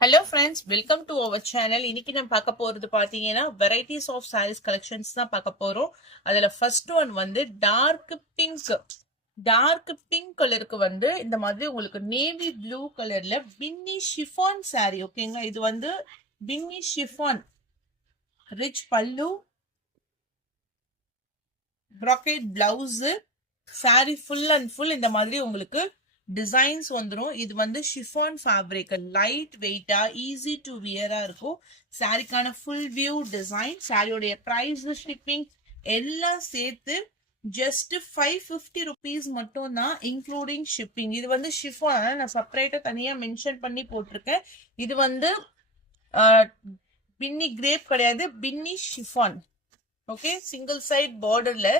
Hello friends, welcome to our channel. இன்னைக்கு நம்ம பார்க்க போறது பாத்தீங்கன்னா varieties of sarees collections தான் பார்க்க போறோம். அதுல first one வந்து டார்க் பிங்க் கலருக்கு வந்து இந்த மாதிரி உங்களுக்கு நேவி ப்ளூ கலர்ல பின்னி ஷிஃபான் saree. ஓகேங்களா, இது வந்து Binny chiffon, rich pallu, brocade blouse, saree full and full இந்த மாதிரி உங்களுக்கு டிசைன்ஸ் வந்துடும். இது வந்து ஷிஃபான் ஃபேப்ரிக், லைட் வெயிட்டா ஈஸி டு வியரா இருக்கும். சாரிக்கான ஃபுல் வியூ டிசைன், சாரியோடைய பிரைஸ், ஷிப்பிங் எல்லாம் சேர்த்து ஜஸ்ட் 550 rupees மட்டும் தான், இன்க்ளூடிங் ஷிப்பிங். இது வந்து ஷிஃபான், நான் செப்பரேட்டா தனியா மென்ஷன் பண்ணி போட்டிருக்கேன். இது வந்து பின்னி கிரேப் கிடையாது, பின்னி ஷிஃபான். ஓகே, சிங்கிள் சைட் பார்டர்ல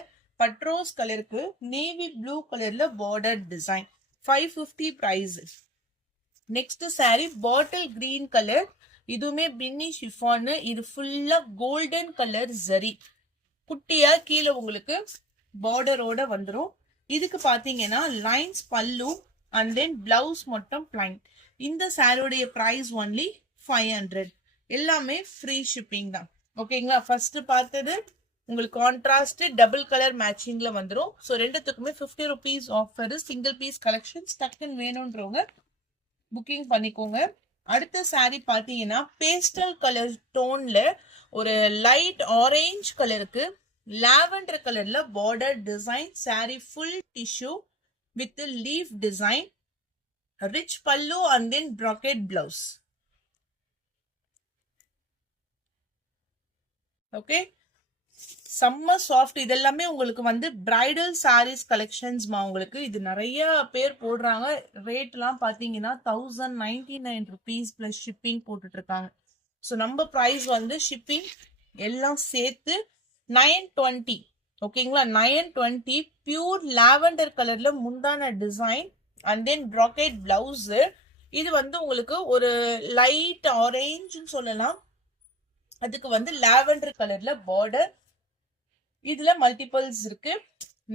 பட்ரோஸ் கலருக்கு நேவி ப்ளூ கலர்ல border design. 550 price. Next saree bottle green color, இதுமே பின்னி ஷிஃபான். இது ஃபுல்லா கோல்டன் கலர் ஜரி, குட்டியா கீழே உங்களுக்கு பார்டரோட வந்துடும். இதுக்கு பாத்தீங்கன்னா லைன்ஸ் பல்லு அண்ட் தென் பிளவுஸ் மட்டும் பிளைன். இந்த சாரியோடைய பிரைஸ் ஒன்லி 500. எல்லாமே ஃப்ரீ ஷிப்பிங் தான். ஓகேங்களா, ஃபர்ஸ்ட் பார்த்தது உங்களுக்கு கான்ட்ராஸ்ட் டபுள் கலர் மேட்சிங்ல வந்துடும். ஸோ ரெண்டுத்துக்குமே 50 rupees offer. Single piece collections டக்குன்னு வேணும்ன்றவங்க புக்கிங் பண்ணிக்கோங்க. அடுத்த சாரீ பார்த்தீங்கன்னா பேஸ்டல் கலர் டோன்ல ஒரு லைட் ஆரஞ்ச் கலருக்கு லாவெண்டர் கலர்ல border design. Sari full tissue with leaf design, rich pallu and then brocade blouse. Okay, செம்ம சாஃப்ட். இதெல்லாமே உங்களுக்கு வந்து பிரைடல் சாரீஸ் கலெக்ஷன்ஸ்மா. உங்களுக்கு இது நிறைய பேர் போடுறாங்க. ரேட்லாம் பார்த்தீங்கன்னா 1099 rupees பிளஸ் ஷிப்பிங் போட்டுட்டு இருக்காங்க. ஸோ நம்ம ப்ரைஸ் வந்து ஷிப்பிங் எல்லாம் சேர்த்து 920. ஓகேங்களா, 920. பியூர் லாவெண்டர் கலர்ல முந்தான design and then brocade blouse. இது வந்து உங்களுக்கு ஒரு லைட் ஆரஞ்சுன்னு சொல்லலாம். அதுக்கு வந்து லாவெண்டர் கலர்ல பார்டர். இதுல மல்டிபிள்ஸ் இருக்கு.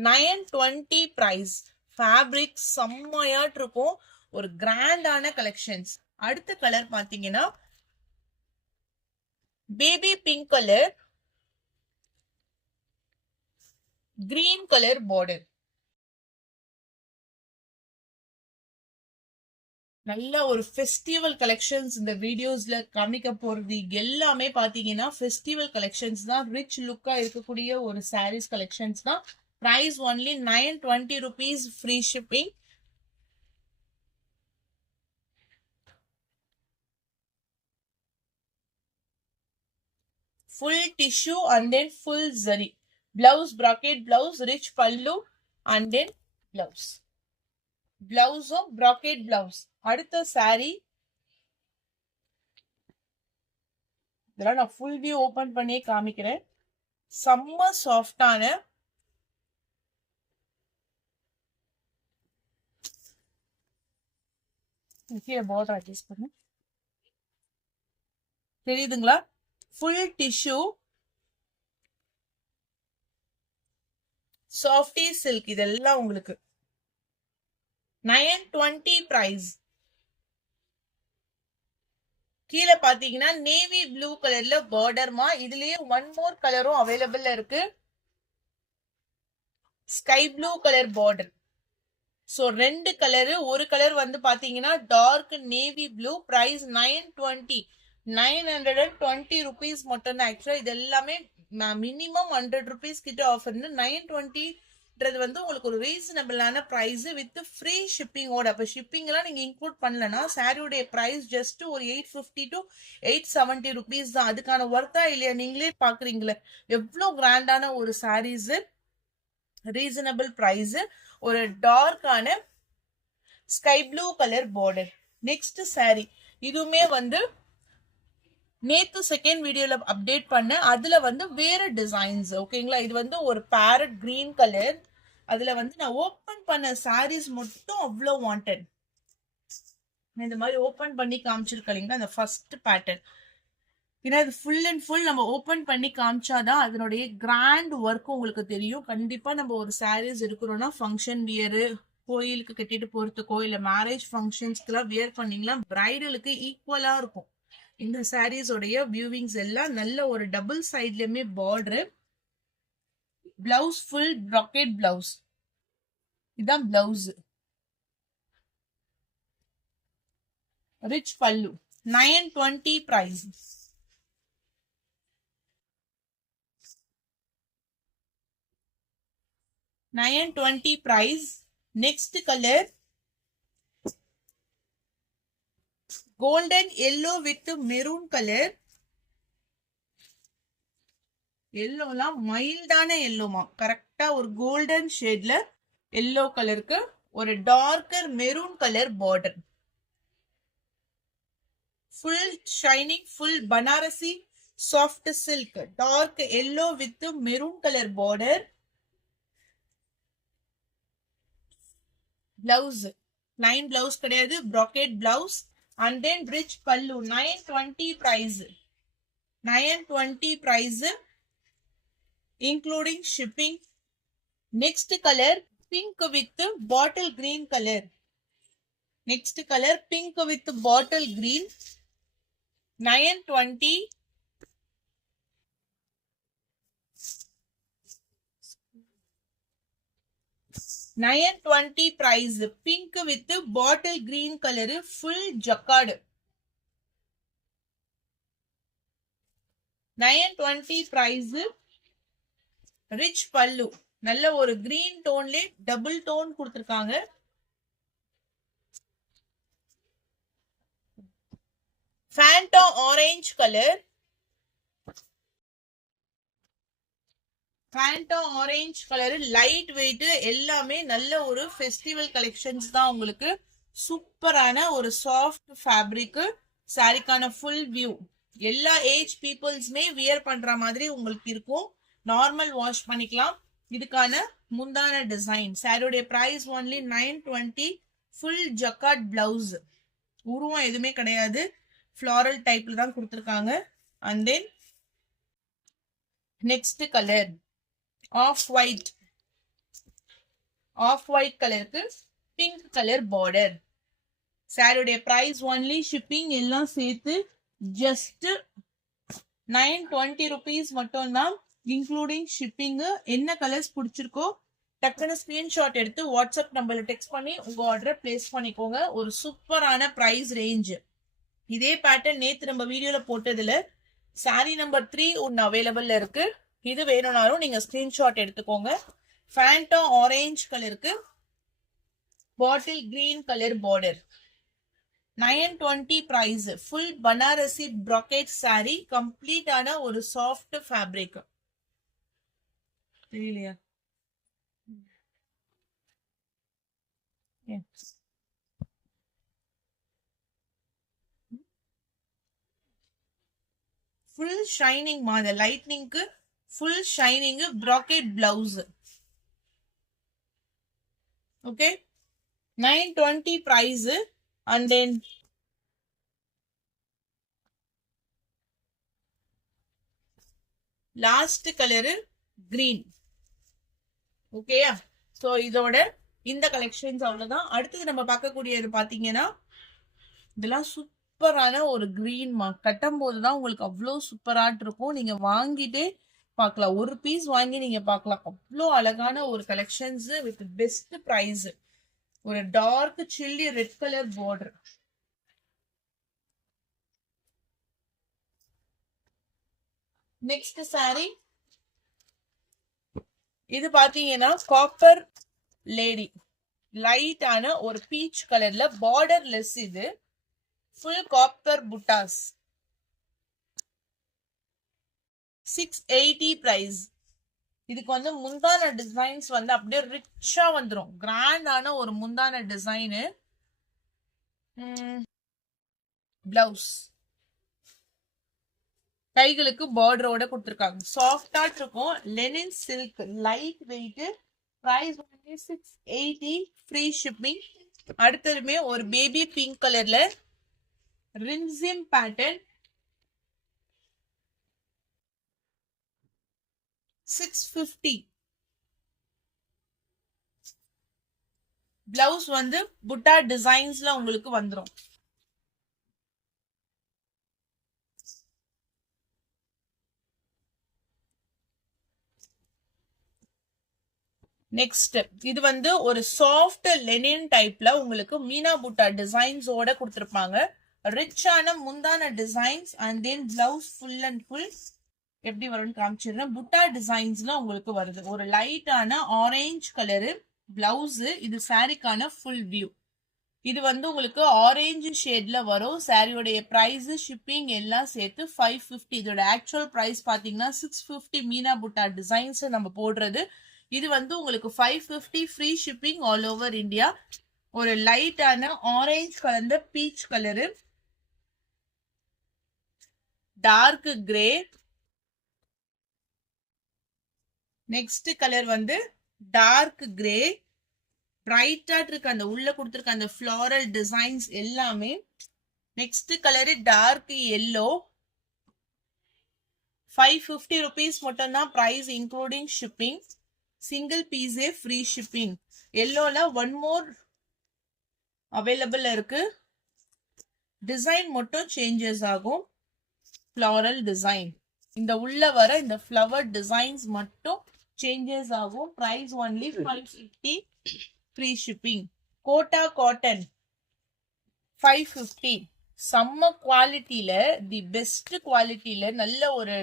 920 பிரைஸ். ஃபேப்ரிக் செம்மையாட்டு இருக்கும், ஒரு கிராண்டான கலெக்ஷன்ஸ். அடுத்த கலர் பாத்தீங்கன்னா baby pink colour, green colour border. நல்ல ஒரு ஃபெஸ்டிவல் கலெக்ஷன்ஸ் இந்த வீடியோஸ்ல காமிக்க போறது எல்லாமே பாத்தீங்கன்னா ஃபெஸ்டிவல் கலெக்ஷன்ஸ் தான். ரிச் லுக்கா இருக்கக்கூடிய ஒரு சாரீஸ் கலெக்ஷன்ஸ் தான். Price only 920 rupees, free shipping. Full tissue and then full zari. Blouse brocade blouse, rich pallu and then blouse. பிளவுஸும் brocade பிளவுஸ். அடுத்த சாரி இதெல்லாம் நான் ஃபுல் வியூ ஓபன் பண்ணியே காமிக்கிறேன். செம்ம சாஃப்டான பார்டர் அட்ஜஸ்ட் பண்ணு, தெரியுதுங்களா? Full tissue softy silk. இதெல்லாம் உங்களுக்கு 920 பிரைஸ். கீழே பாத்தீங்கன்னா நேவி ப்ளூ கலர்ல பார்டர்மா. இதுலயே ஒன் மோர் கலரும் அவைலபிள் இருக்கு, sky blue colour border. So ரெண்டு கலரு. ஒரு கலர் வந்து பாத்தீங்கன்னா dark navy blue. Price 920 rupees மட்டும் தான். ஆக்சுவலா இது எல்லாமே மினிமம் 100 rupees கிட்ட ஆஃபர். 920 வந்து உங்களுக்கு ஒரு ரீசனபிளான பிரைஸ் வித் ஃப்ரீ ஷிப்பிங்கோட. அப்ப ஷிப்பிங் எல்லாம் நீங்க இன்க்ளூட் பண்ணலன்னா சாரியோடைய பிரைஸ் ஜஸ்ட் ஒரு 850 to 870 rupees தான். அதுக்கான ஒர்த்தா இல்லையா நீங்களே பாக்குறீங்களே எவ்வளவு கிராண்டான ஒரு சாரீஸ், ரீசனபிள் பிரைஸ். ஒரு டார்க்கான sky blue colour border. Next sari இதுவுமே வந்து நேத்து செகண்ட் வீடியோல அப்டேட் பண்ண. அதுல வந்து வேற டிசைன்ஸ். ஓகேங்களா, இது வந்து ஒரு பேரட் கிரீன் கலர். அதுல வந்து நான் ஓபன் பண்ண சாரீஸ் மட்டும் அவ்வளோ வாண்டட். இந்த மாதிரி ஓபன் பண்ணி காமிச்சிருக்கீங்க அந்த ஃபர்ஸ்ட் பேட்டர்ன். ஏன்னா இது ஃபுல் அண்ட் ஃபுல் நம்ம ஓபன் பண்ணி காமிச்சாதான் அதனுடைய கிராண்ட் ஒர்க் உங்களுக்கு தெரியும். கண்டிப்பா நம்ம ஒரு சாரீஸ் எடுக்கிறோம்னா ஃபங்க்ஷன் வியரு, கோயிலுக்கு கட்டிட்டு போறதுக்கோ இல்ல மேரேஜ் ஃபங்க்ஷன்ஸ்க்குலாம் வியர் பண்ணீங்கன்னா பிரைடலுக்கு ஈக்குவலா இருக்கும். இந்த சாரீஸ் உடைய வியூவிங்ஸ் எல்லாம் நல்ல ஒரு டபுள் சைட்லயுமே border. Blouse full brocade blouse. இதான் blouse. Rich pallu. 920 price. 920 price. Next color, golden yellow with maroon color. எல்லோலாம் மைல்டான எல்லோமா, கரெக்டா ஒரு கோல்டன் ஷேட்ல எல்லோ கலருக்கு ஒரு darker maroon colour border. Full shining, full Banarasi soft silk, dark yellow with maroon color border. Blouse, plain blouse கிடையாது, brocade blouse. And then rich pallu. 920 price. 920 price including shipping. Next color, pink with bottle green color. Next color, pink with bottle green. 920. $920 price. Pink with bottle green color, full jacquard. 920 price. Rich pallu. நல்ல ஒரு green toneல double tone கொடுத்திருக்காங்க. Fanta orange color. Fanta orange color, light weight, எல்லாமே நல்ல ஒரு festival collections தான். உங்களுக்கு சூப்பரான ஒரு சாஃப்ட் ஃபேப்ரிக் சாரிக்கான ஃபுல் வியூ. எல்லா ஏஜ் பீப்புள்ஸ்மே வியர் பண்ற மாதிரி உங்களுக்கு இருக்கும். நார்மல் வாஷ் பண்ணிக்கலாம். இதுக்கான முந்தான டிசைன். சாரியோடைய price only 920. Full jacquard blouse. உருவம் எதுவுமே கிடையாது, ஃப்ளாரல் டைப்ல தான் கொடுத்துருக்காங்க. And then next colour off white. Off white கலருக்கு பிங்க் கலர் பார்டர். சாரியோடைய பிரைஸ் ஒன்லி ஷிப்பிங் எல்லாம் சேர்த்து ஜஸ்ட் 920 rupees மட்டும்தான், இன்க்ளூடிங் ஷிப்பிங். என்ன கலர்ஸ் பிடிச்சிருக்கோ டக்குன்னு ஸ்கிரீன்ஷாட் எடுத்து வாட்ஸ்அப் நம்பர்ல டெக்ஸ்ட் பண்ணி உங்க ஆர்டரை பிளேஸ் பண்ணிக்கோங்க. ஒரு சூப்பரான பிரைஸ் ரேஞ்ச். இதே பேட்டர்ன் நேத்து நம்ம வீடியோல போட்டதுல சாரி நம்பர் 3 ஒன்னு அவைலபிள்ல இருக்கு. இது வேணும்னாலும் நீங்க ஸ்கிரீன்ஷாட் எடுத்துக்கோங்க. ஃபேண்டா ஆரஞ்சு கலருக்கு bottle green colour border. 920 price. Full Banarasi brocade sari, கம்ப்ளீட்டான ஒரு சாஃப்ட் ஃபேப்ரிக். தெரியலையா? ஃபுல் ஷைனிங் மாதிரி லைட்னிங்க்கு full shining brocade blouse. Okay, 920 price. And then last colour green. ஓகேயா? ஸோ இதோட இந்த கலெக்ஷன்ஸ் அவ்வளவுதான். அடுத்தது நம்ம பார்க்கக்கூடியது பாத்தீங்கன்னா இதெல்லாம் சூப்பரான ஒரு கிரீன் மா. கட்டும் போதுதான் உங்களுக்கு அவ்வளோ சூப்பராட்டு இருக்கும். நீங்க வாங்கிட்டே பார்க்கலாம், ஒரு பீஸ் வாங்கி நீங்க பார்க்கலாம். அவ்வளோ அழகான ஒரு கலெக்ஷன்ஸ் வித் பெஸ்ட் பிரைஸ். ஒரு dark chilli red colour border. Next sari இது பாத்தீங்கன்னா காப்பர் லேடி, லைட்டான ஒரு பீச் கலர்ல பார்டர் லெஸ். இது ஃபுல் காப்பர் புட்டாஸ். 680 பிரைஸ். இதுக்கு வந்து முந்தான டிசைன்ஸ் வந்து அப்படியே ரிச்சா வந்துடும். கிராண்டான ஒரு முந்தான டிசைனு. பிளவுஸ் கைகளுக்கு பார்டரோட கொடுத்துருக்காங்க. சாஃப்டா இருக்கும். Linen silk, light weight. Price 680. Free shipping. அடுத்ததுமே ஒரு பேபி பிங்க் கலர்ல ரின்சிம் பேட்டர்ன். 650. பிளவுஸ் வந்து புட்டா டிசைன்ஸ்ல உங்களுக்கு வந்துரும். நெக்ஸ்ட் இது வந்து ஒரு சாஃப்ட் லெனின் டைப்ல உங்களுக்கு மீனா புட்டா டிசைன்ஸோட கொடுத்திருப்பாங்க. ரிச்சான முந்தான designs and then blouse full and full எப்படி வரும்னு காமிச்சிடுறேன். புட்டா டிசைன்ஸ்ல உங்களுக்கு வருது. ஒரு லைட்டான ஆரஞ்சு கலரு பிளவுஸ். இது சாரிக்கான ஃபுல் வியூ. இது வந்து உங்களுக்கு ஆரஞ்சு ஷேட்ல வரும். சாரியோடைய பிரைஸ் ஷிப்பிங் எல்லாம் சேர்த்து 550. இதோட ஆக்சுவல் பிரைஸ் பாத்தீங்கன்னா 650 மீனா புட்டா டிசைன்ஸ் நம்ம போடுறது. இது வந்து உங்களுக்கு 550 free shipping all over India. ஒரு லைட்டான ஆரஞ்சு கலந்த peach colour, dark grey, next colour வந்து டார்க் கிரே, பிரைட்டா இருக்க அந்த உள்ள கொடுத்துருக்க அந்த ஃபிளாரல் டிசைன்ஸ் எல்லாமே. Next colour dark yellow. 550 rupees மட்டும் தான் பிரைஸ் இன்க்ளூடிங் ஷிப்பிங். சிங்கிள் பீஸே ஃப்ரீ ஷிப்பிங். எல்லோல ஒன் மோர் அவைலபிள் இருக்கு. டிசைன் மட்டும் சேஞ்சஸ் ஆகும். ஃபிளாரல் டிசைன் இந்த உள்ள வர இந்த ஃப்ளவர் டிசைன்ஸ் மட்டும் சேஞ்சஸ் ஆகும். Price only 550 free shipping. Kota cotton 550. செம்ம குவாலிட்டியில, தி பெஸ்ட் குவாலிட்டியில நல்ல ஒரு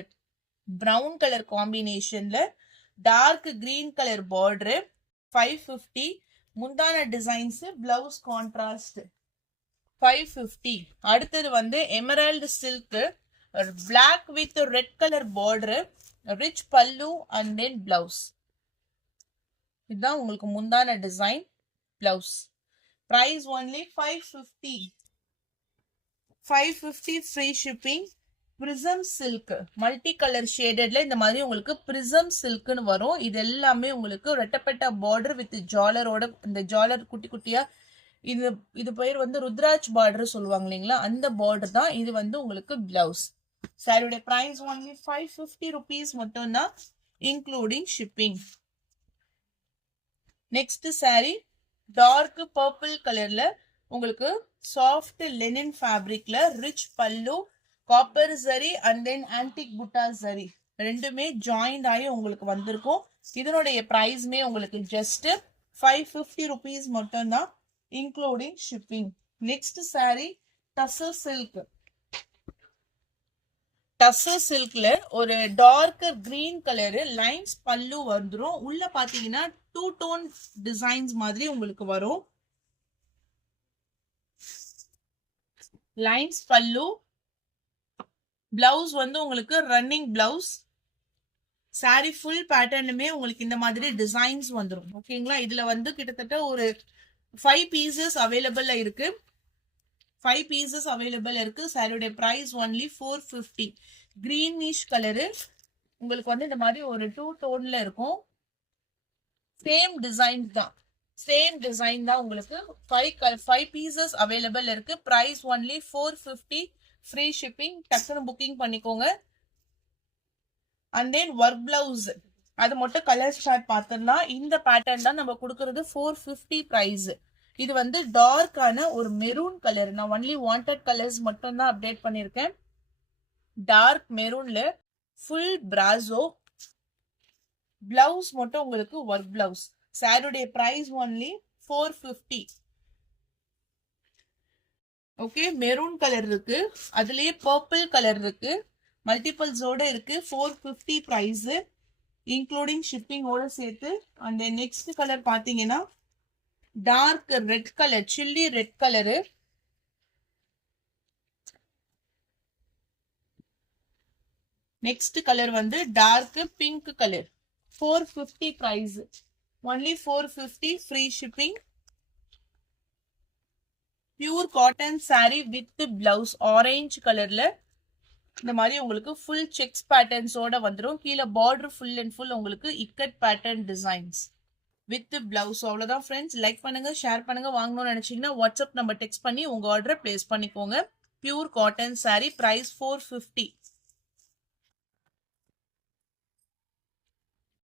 பிரவுன் கலர் காம்பினேஷன்ல டார்க் கிரீன் கலர் பார்டர் 550. முந்தான டிசைன்ஸ், பிளவுஸ் கான்ட்ராஸ்ட் 550. அடுத்தது வந்து emerald silk black with red colour border, rich pallu and then blouse. இதுதான் உங்களுக்கு முந்தான design, blouse. Price only 550. 550 free shipping. Prism silk multi colour ஷேடட்ல இந்த மாதிரி உங்களுக்கு பிரிசம் சில்க்னு வரும். இது எல்லாமே உங்களுக்கு ரெட்டப்பட்ட பார்டர் வித் ஜாலரோட, இந்த ஜாலர் குட்டி குட்டியா, இது பேர் வந்து ருத்ராஜ் பார்டர் சொல்லுவாங்க இல்லைங்களா, அந்த பார்டர் தான். இது வந்து உங்களுக்கு பிளவுஸ். சாரியோட பிரைஸ் ஒன்லி 550 rupees மட்டும் தான் including shipping. Next sari dark purple கலர்ல உங்களுக்கு சாஃப்ட் லெனின் ஃபேப்ரிக்ல ரிச் பல்லு, copper zari and then antique butta zari ரெண்டுமே ஜாயிண்ட் ஆகி உங்களுக்கு வந்திருக்கும். இதனுடைய பிரைஸ்மே உங்களுக்கு ஜஸ்ட் 550 rupees மட்டும் தான் including shipping. Next sari tussar silk. Tussar சில்க்ல ஒரு டார்க் கிரீன் கலரு லைன்ஸ் பல்லு வந்துடும். உள்ள பாத்தீங்கன்னா 2 டோன் டிசைன்ஸ் மாதிரி உங்களுக்கு வரும். லைன்ஸ் பல்லு, பிளவுஸ் வந்து உங்களுக்கு ரன்னிங் பிளவுஸ். சாரி ஃபுல் பேட்டர்னுமே உங்களுக்கு இந்த மாதிரி டிசைன்ஸ் வந்துடும். ஓகேங்களா. இதுல வந்து கிட்டத்தட்ட ஒரு 5 pieces அவைலபிள் இருக்கு. 5 pieces அவைலபிள் இருக்கு. சாரியோட பிரைஸ் ஒன்லி 450. கிரீனிஷ் கலரு உங்களுக்கு வந்து இந்த மாதிரி ஒரு 2 டோன்ல இருக்கும். சேம் டிசைன் தான், சேம் டிசைன் தான். உங்களுக்கு 5 pieces அவைலபிள் இருக்கு. Price only 450 free shipping. டக்குனு புக்கிங் பண்ணிக்கோங்க. அண்ட் தென் ஒர்க் பிளவுஸ் அது மட்டும் கலர் ஸ்டார்ட் பார்த்தோம்னா இந்த பேட்டர்ன் தான் நம்ம கொடுக்கறது. 450 பிரைஸ். இது வந்து டார்க்கான ஒரு மெரூன் கலர். நான் ஒன்லி வாண்டட் கலர்ஸ் மட்டும் தான் அப்டேட் பண்ணிருக்கேன். டார்க் மெரூன்ல ஃபுல் பிராசோ. பிளவுஸ் மட்டும் உங்களுக்கு ஒர்க் பிளவுஸ். சாரியுடைய price only 450. Okay, maroon colour இருக்கு, அதுலயே பர்பிள் கலர் இருக்கு, மல்டிபிள்ஸோட இருக்கு. 450 பிரைஸ் இன்க்ளூடிங் ஷிப்பிங்கோட சேர்த்து. அண்ட் நெக்ஸ்ட் கலர் பாத்தீங்கன்னா dark red colour, chilli red colour. Next colour வந்து dark pink colour. 450 price. Only 450 free shipping. Pure cotton sari with blouse. Orange கலர்ல இந்த மாதிரி உங்களுக்கு ஃபுல் செக்ஸ் பேட்டர்ன்ஸோட வந்துடும். கீழே பார்டர் ஃபுல் அண்ட் ஃபுல் உங்களுக்கு ikat pattern designs with blouse. அவ்வளவுதான் ஃப்ரெண்ட்ஸ். லைக் பண்ணுங்க, ஷேர் பண்ணுங்க. வாங்கணும்னு நினைச்சீங்கன்னா வாட்ஸ்அப் நம்பர் டெக்ஸ்ட் பண்ணி உங்க ஆர்டரை பிளேஸ் பண்ணிக்கோங்க. Pure cotton sorry. பிரைஸ் 450.